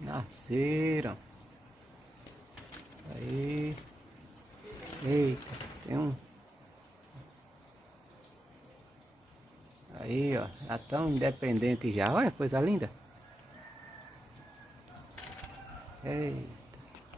Nasceram. Aí. Eita, tem um. Aí, ó. Já tão independente já. Olha, coisa linda. Ei.